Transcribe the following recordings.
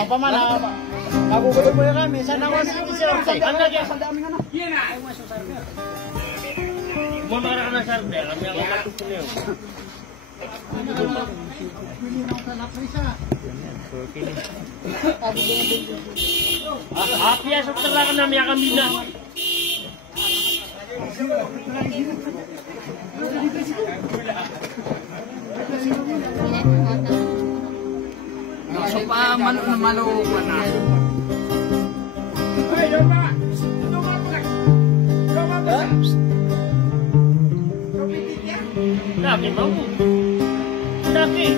Apa mana? Nagugulo mo kami. Saan ako silang say? Ano lagi? Iya na. Ay mo sa sarder. Mo mara ka na sarder. Kami ang matuto niyo. Api asok talaga na miya kami na. So pa malo pa na. Ay, Doma. Laki mo. Laki.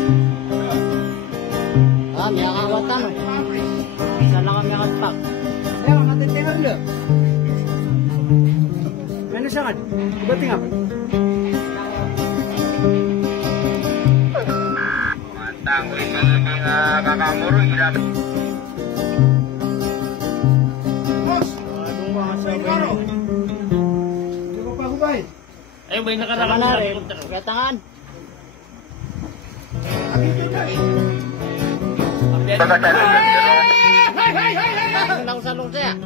Ah, may akawatan. Sana kami akalpak. Ayaw, natitingan nyo. Ano siya kan? Iba tingap. Mantang, wing kakamuro, hirap. Bos! Karo! Hindi ko pa hubay. Ay, may nakalakad na rin. Katangan. Ang salong siya.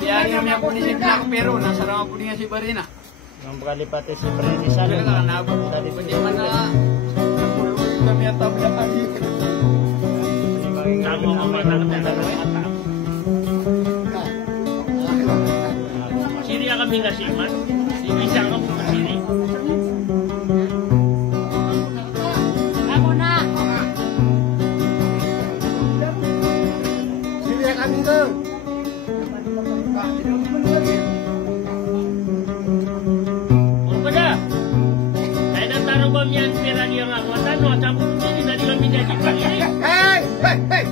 Biyari kami ako ni Sintak pero nasa rama po niya si Barina. Ang pagkalipati si Barina sa Kaya nga nabot. Pwede man na napuluin kami at tabla kami. Tamo ka ba na Siriya kami nga siman. Isa ka po siri. Ako na! Siriya kami ko! Pada. Saya dah taruh bom yang pera dia nak kuatan, nak campur sini dari kami jadi ini. Hey! Hey! Hey!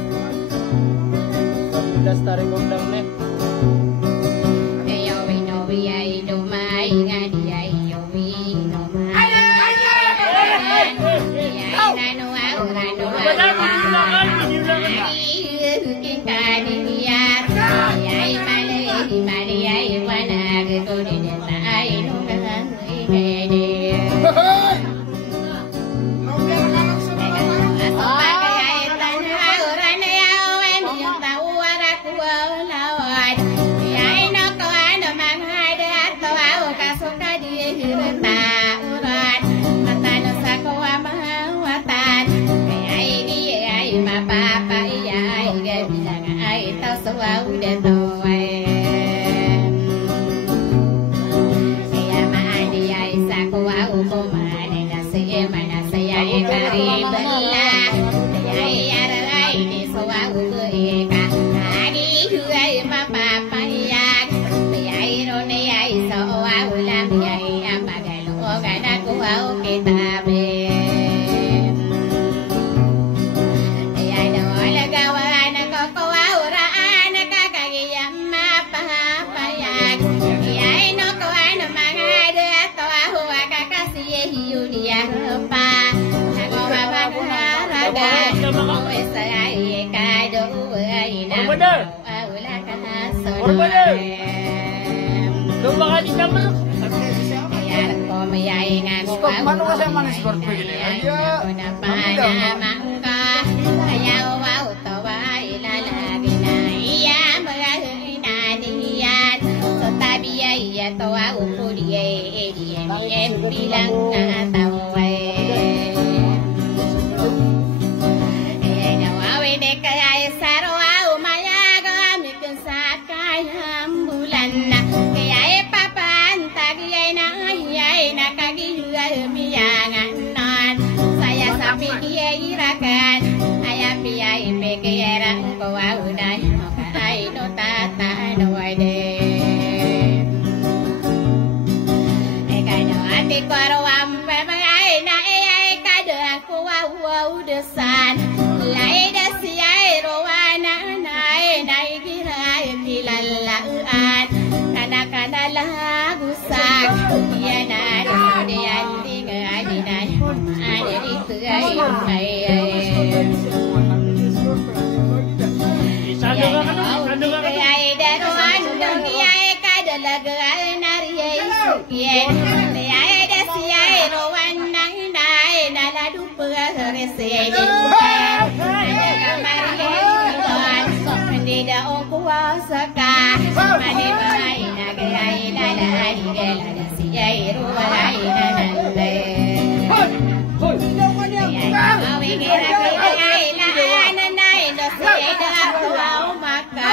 Sudah tarik gondang nih. Mano kasi ang manis sport po gini. Kaya, Yes, da kuasa ka mani mai na gai la la gai la si ai ru ai na le awi gira gai la na nai do si da kuwa maka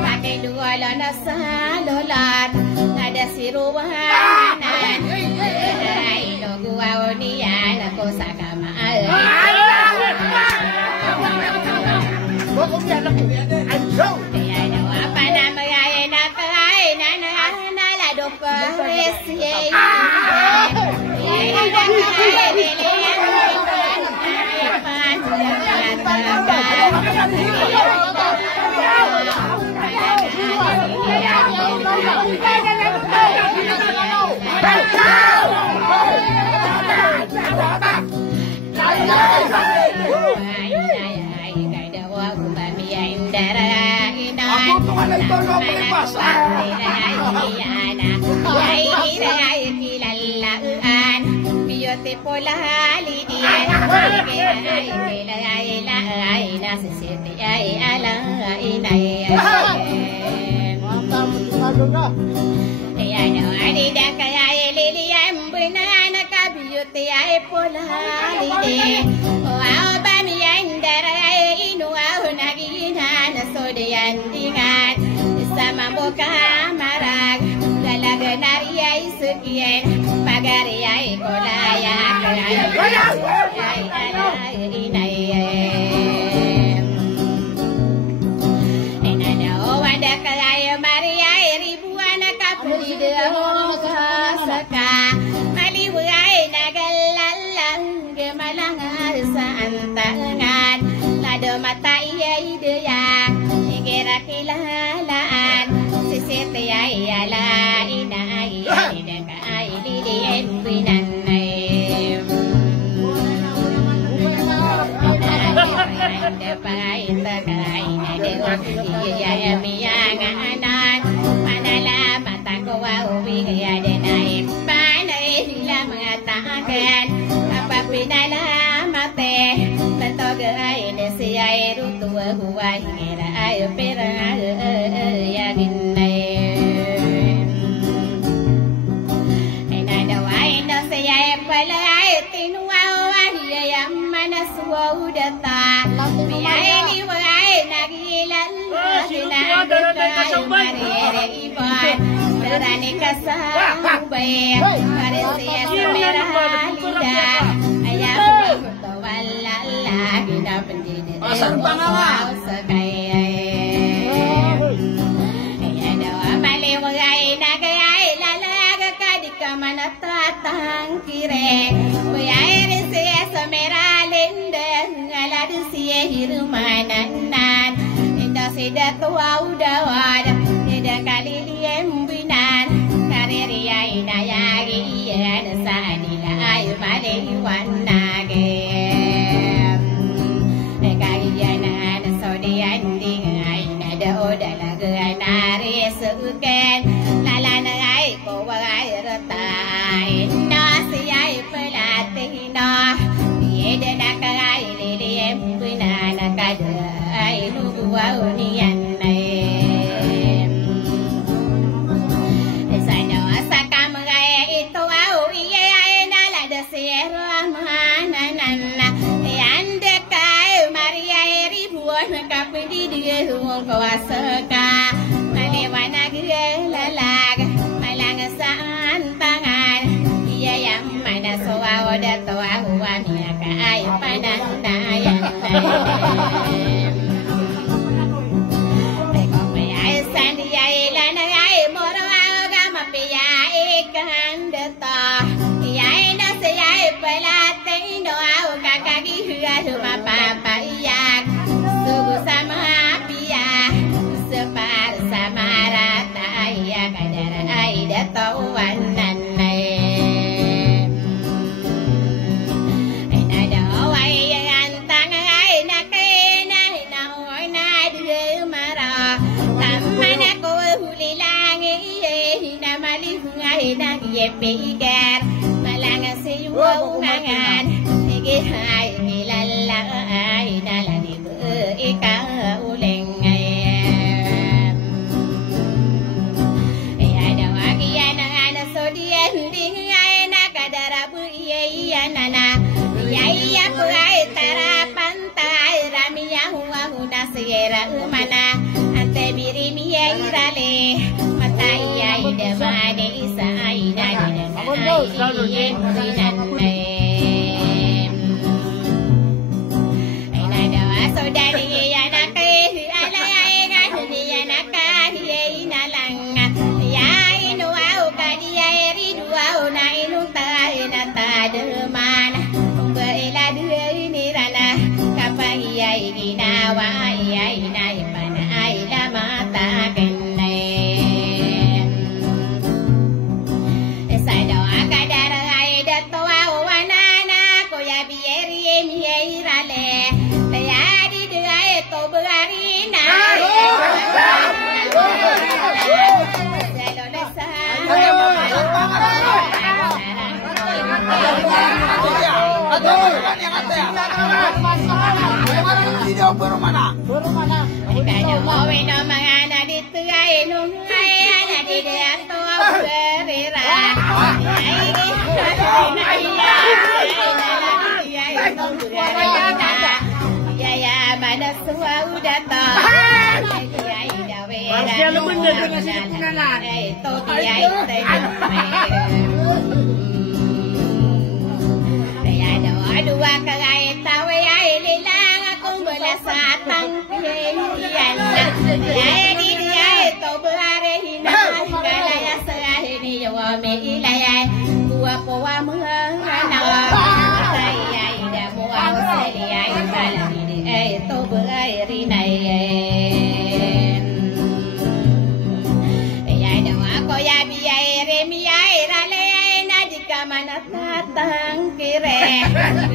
pakai dua lana salulat ada siruanan ilo gua unian aku sakama apa namanya enak nana la dopa igar malangan siwa mangan igi hai milalla ai nalani ika uleng ada wagian ana sodian dingai nakadara bu iya nana iya puai tarapan tai ramia huwa huna segera mana ante biri miya irale mata iya ida mane isa aida saudari anak alai ngahni anak ina langa ya inu au kadia ridu au na inu ta ina ta deman umbela ini rana kapai ya ina wa ya ina ipana aida mata kenne esado akadar aida to au wanana ko ya bieri irale Berarina Kada mau eno mangana dituai nungai ana di deato berira ya mana semua udah tahu Masih ada benda dengan sini penganan. Itu dia itu ya doa dua kali tahu ya hilang aku belasatang pian ya di dia itu berhina kalau ya sehari ya melaya gua poa mengenal saya ida poa saya kalau itu berairi ya doa ko ya biaire miaira le na jika mana tatang kire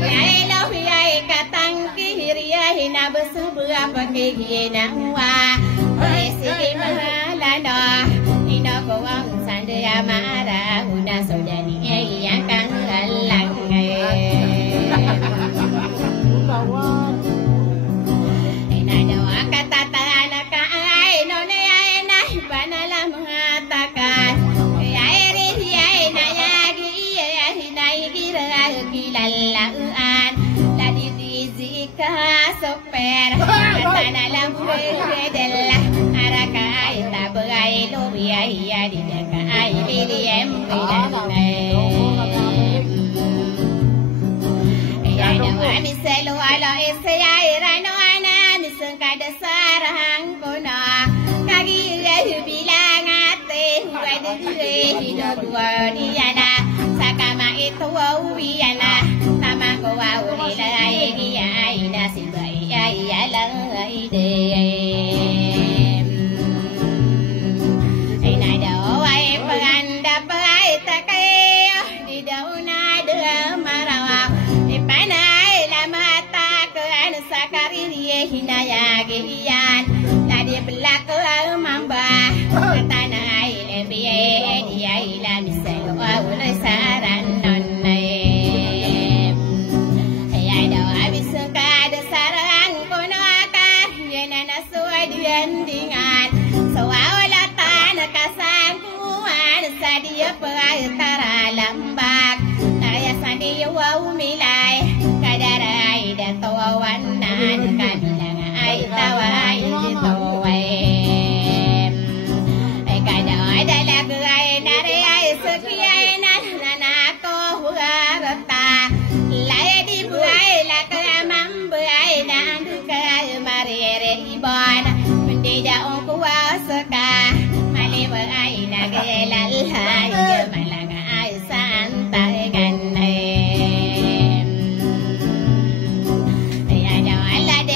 ya lo ya katang kiri ya hina besubua pakai hina wa esi mahalana ina ko ang sandya mara una sodani ya kan halang Super, karena lampu adalah arah kai tak berai lobia ia di dekat air liem ya doa misal wala isyaira no ana misengka dasarang kono kagi bilang ate wadu hidup dua diana sakama itu wiana sama ko uli lai ya ina sibai ya lai de ina dawa paganda pai takai di dauna de marawa ipanai la mata ke an sakari hina ya gian tadi belak mamba tanai lebi dia ila misal uli saran dengan sewalatan kasangkuan sadia perantara lambak naya sandi wau milai kadarai dan tawanan kabilang ai tawai tawai kada ada lagai nare ai sekian nanato huarata lai di buai la kamam buai nan kai marere ibana tidak kuasaka maliwa aina gelal hayo malanga aisan tagan ya ada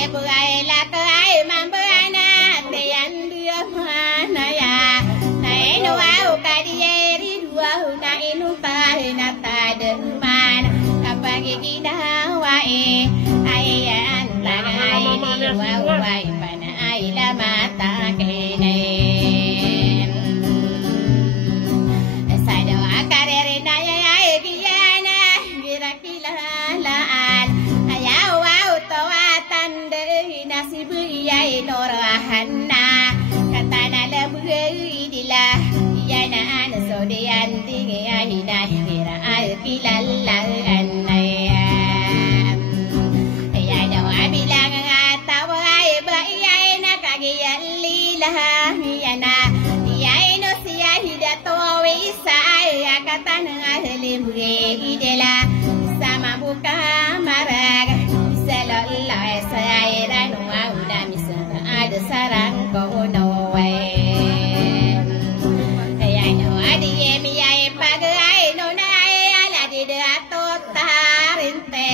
idela sama buka maraga sallallahu saira no auda misana ada sarang ko no we ya no adi mi ai pagai no na ala di da to tarinte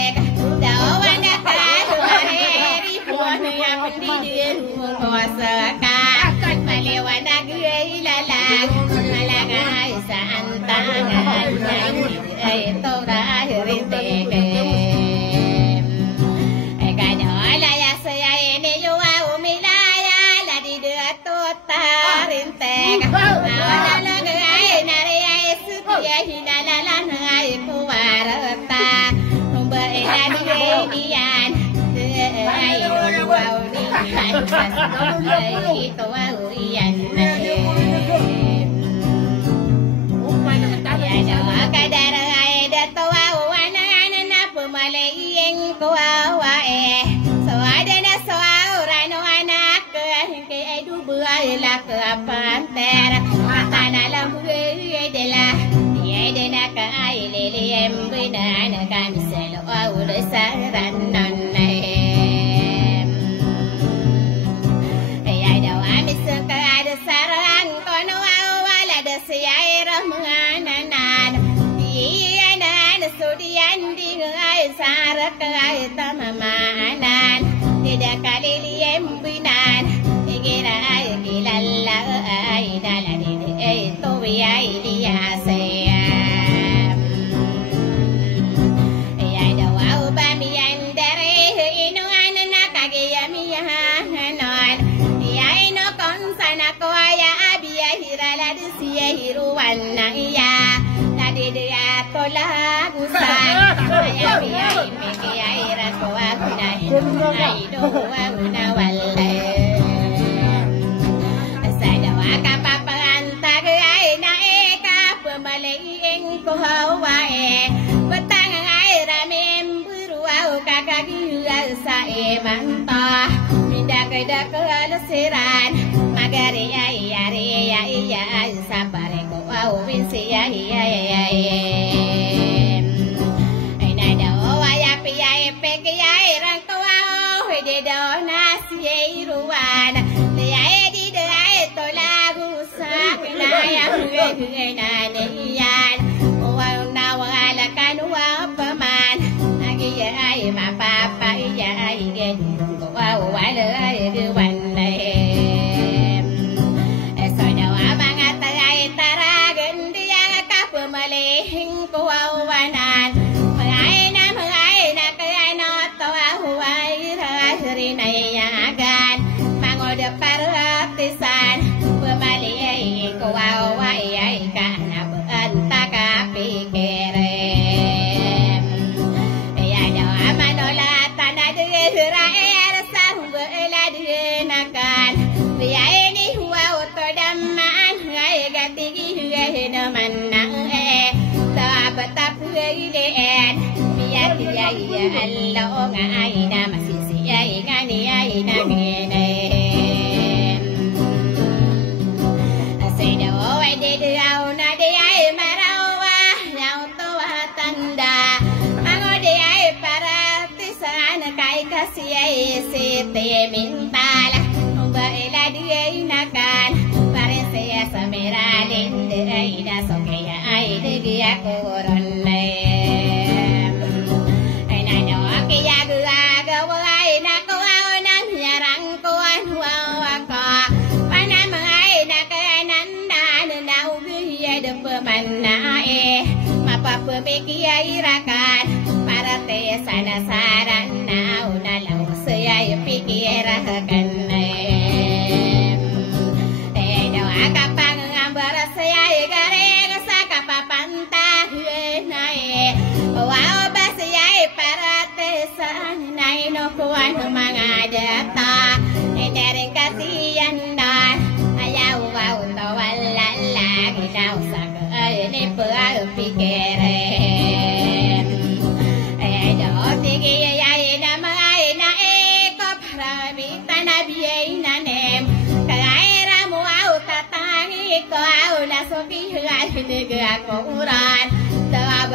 da wana ka ri pon ya di ko saka malewana gila la malaga sa antanga ai to da rinte ke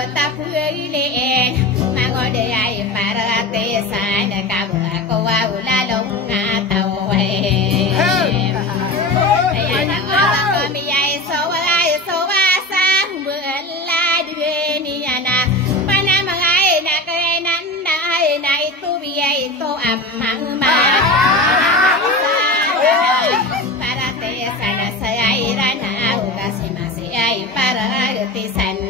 batapuliin mangode ay parate sana kamu ako lalong ngatawe ayan ang awang kami ay sawasa buladini ana panamangay na kainan na ito amang parate sana saya irana kasi masiyay parate sana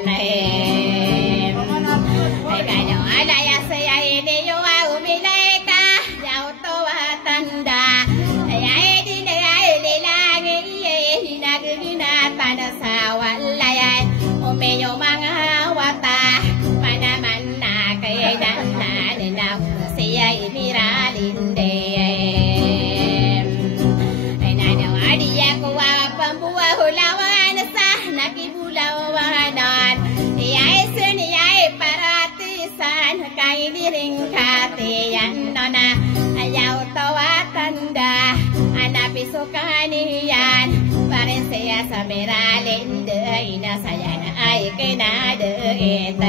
Sukanian parin saya sameralin deina saya na ay kenade etem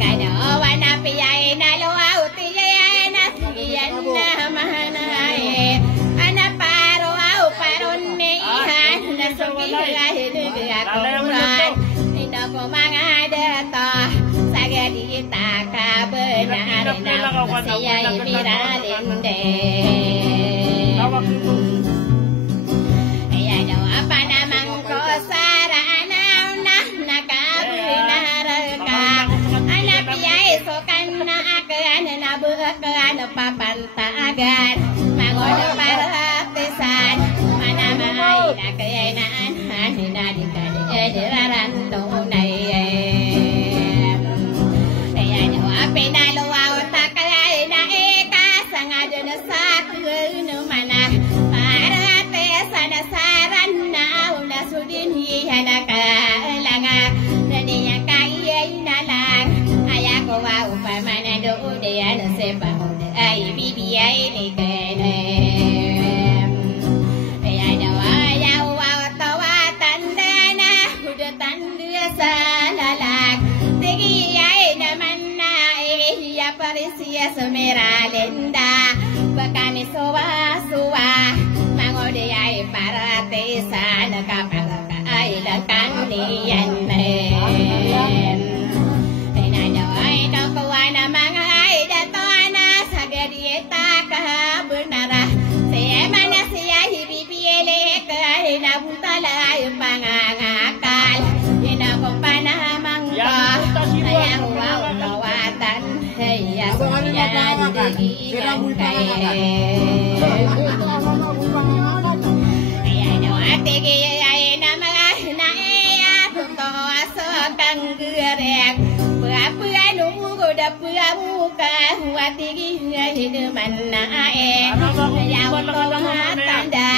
kano wana piyay na luaw tiyay na siyan na mahanae ana paro au paron nihan na sumilahin akuran hindi ko mga dato sagadita ka benar na siya ibiralin de ayan daw apa namang ko sarana na nakabinaraka anak piyay so kan na akan na bukan papantagan mangon paratisan manamay na kayanan hinadikad ediraran tunay ayan daw apinaluaw takalay na ikasangad na sa ay bibiyay ni kanem ayan ayaw tawatan na hudatan sa lalak tigiyay naman na iya parisya sumiralenda bakani suwa mangode ay parate sa nakapalaka ay lakan niyan pangangakal inako panamang ko ayaw tawatanaya yan digigan kaya ayan o atigi ay na mga naeya totoo aso kang gerek pura-pura nunggu da pura-muka watigi ay naman nae ayaw tanda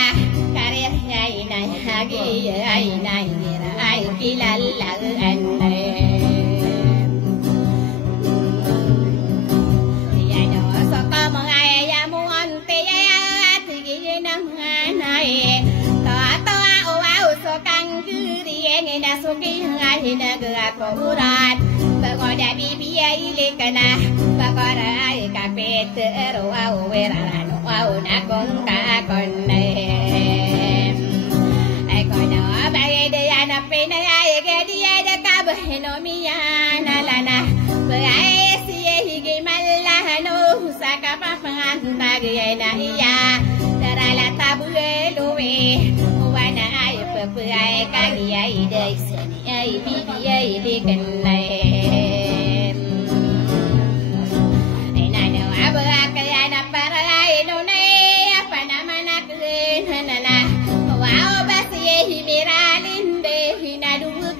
ay nahira ay kilalaan yan o so kamangaya mo ante at higigin ang anay tawa uwaw so kang guriyeng inasuki nga hinagakuran bagoda bibiyay likana bagora ay kapit ruwaw weraran uwaw na kong kakonay pinay gadiya da kabahinomiyan alana pagay siya higay malahano sa kapapangantagay na iya darala tabueluwe wana ay papagay kagiyay day sani ay bibiyay likanay ay nanawa baga kaya na paragay nunay panamanak hanana wow ba siya himiralin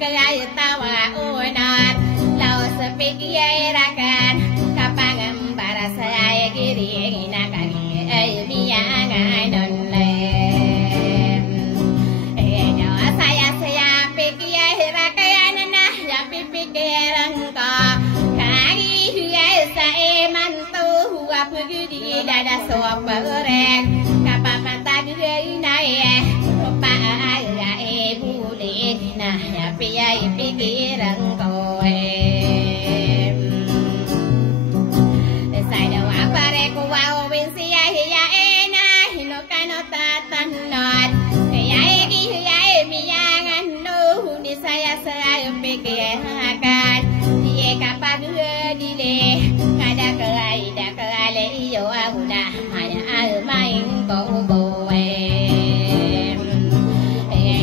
kaya tawa unar lao sa pigiyay rakan kapagam para sa ay giring inakagi ay biyangan onlem ayaw saya pigiyay rakayan na yung pipigirang ko kagi hiyay sa emanto huwa pagidi dada soak pagurek kapapatagay na upaya e bulit na pikiran kowe Saya wa pare ku wa win sia hiya ena hino kano tatanot ya egi ya mi yang no ni saya pikirkan ye kapag dile kada kale yo aguna haya al main ko boe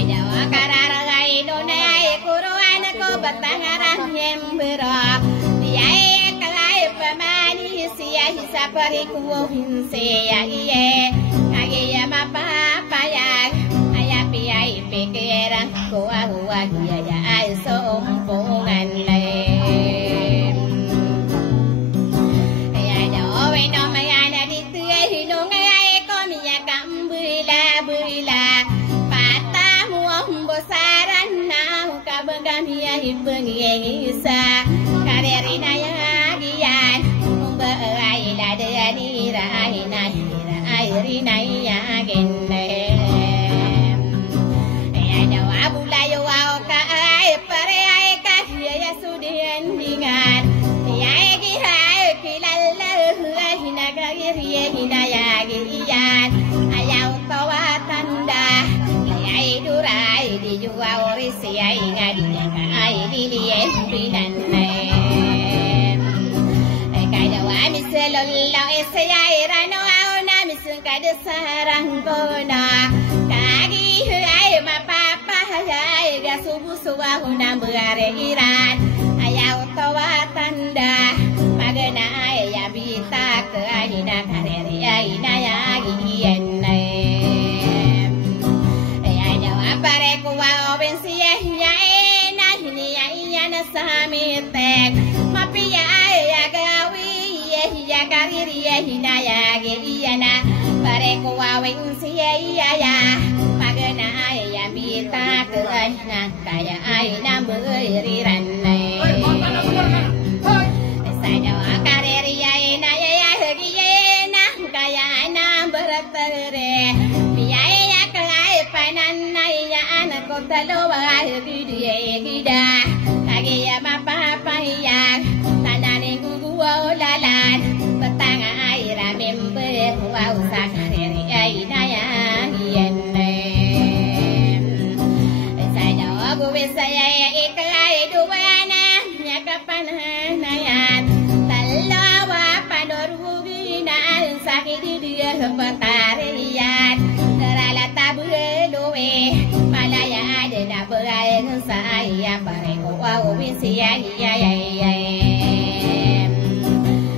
dawa karara gai no nai kuruan ko batangaran hembera ya kalai pamani sia hisapari ku hinseya ye kage ya mapa ya aya piai pikiran ko agua dia ya ai sompongan le ya do we no mayana ditue hino ngai ko miya kambula bula pata muombo sarana ka bengamia hibengisa karerina ya gian umba ai la de ani raina rina ya genne ya do abula yo ka ai pare ai ka ya sudien dingan ya gi hai kilalla hina ka hina ya giyan ayau tawatanda ai durai di jua orisi ai ngadi ka ai di dinan kai da wa misalullah isai rano na misun kada sarang bona kagi ai mapapa ai ga subu suwa na berare iran ayau tawatanda magana ai ya bita ke ai na kareri ai na ya giyen pare ku wa oben sia ya na hini ya na samitek mapi ya gawi ya kariri ya hina ya na pare ku wa wen sia ya magana ya bita ke na kaya ai na beriran saya kariri ya na na kaya na beratere talo wa gidie gida kage ya mapa ya tanane gugu olalan petanga aira membe wa usakare aina ya yenne saya go saya ikai duwana nyakapana ya talo wa panoru gina sakidi dia petarian terala tabure loe na berai saya pare ko wa wisi ya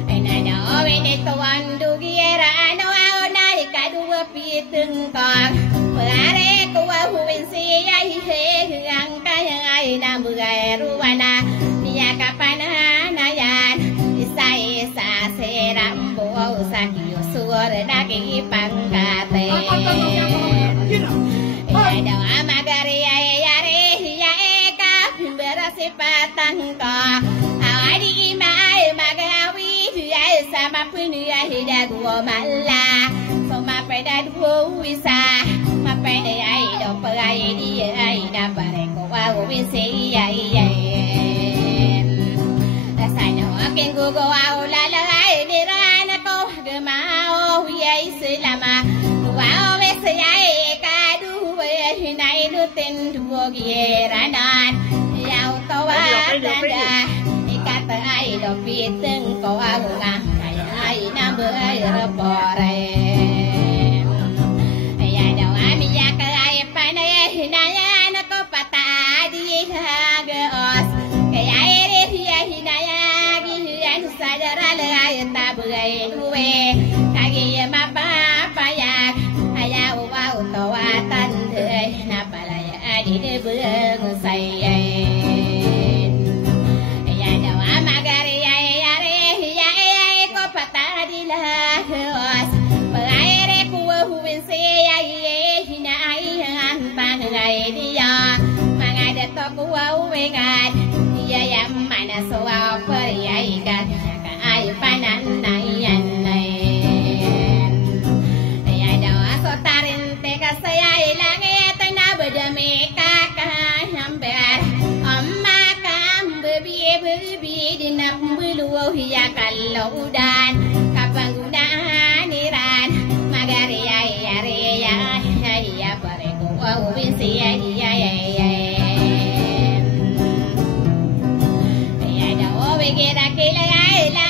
ena na owene to andu giera no na ka du piteng ka pare ko wa wisi ya he ang kaya ai na berai ruwana ya kapana na yan isai sa serambo sakio suor na ki pangkate ena amagari patang ka awadi mai magawi ai sama punya hida gua mala so ma peda du wisa ma peda ai do pagai di ai da pare ko wa wisi ai sana akin go go la la ai ni rana ko ge mau ai selama wa wisi ai ka du nai du tin du gieranan tanda ikata ai do piteng ko aguna ai na berai repore ya do ami ya ka ai pane hinaya na ko pata di hagos kaya ere hinaya gi anu sadara le ai ta berai duwe kage ma pa ya aya wa to wa tan de na pala ya adi de beung sai kuau wengan ya yang mana soal periaikan ai panan nayan ya doa sotarin teka saya ilang etana bedame kakak hambar kaludan kapanggunaan iran magari ya pareku winsi ya dawo begera kila la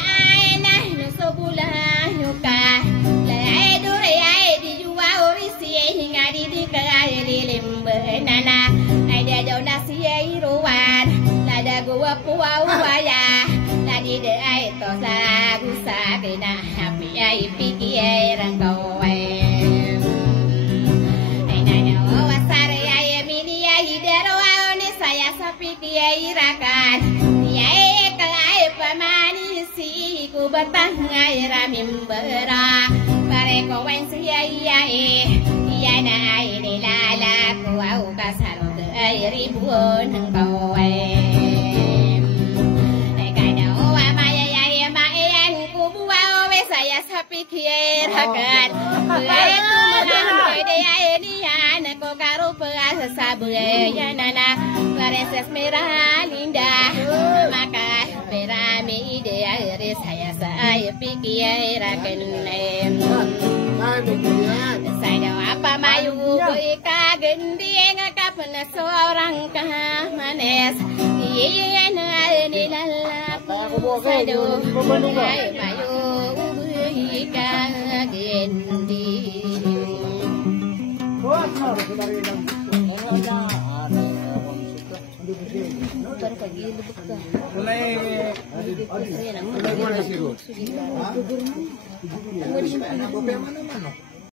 na nusubula yuka la dure ya di juwa winsi ngadi di kali limbenana ada dona siai ruwan lada gua puawaya ladi de ai to sagu sakina happy ai pikiran kowe ai nana wasare ai mini ai dero ni saya sapi kiai rakan ai kai pamani si ku batang ai ramimbera pare kowen si ai na ai lala ku au kasaro ai ribuan kowe saya sapikir akan aku mengambil dia ini anakku karo beras sabuya nana beres merah linda maka berami dia saya pikir akan saya apa mayu ika gending kapan seorang kamanes iya nani lalapu saya mayu ika gending Mulai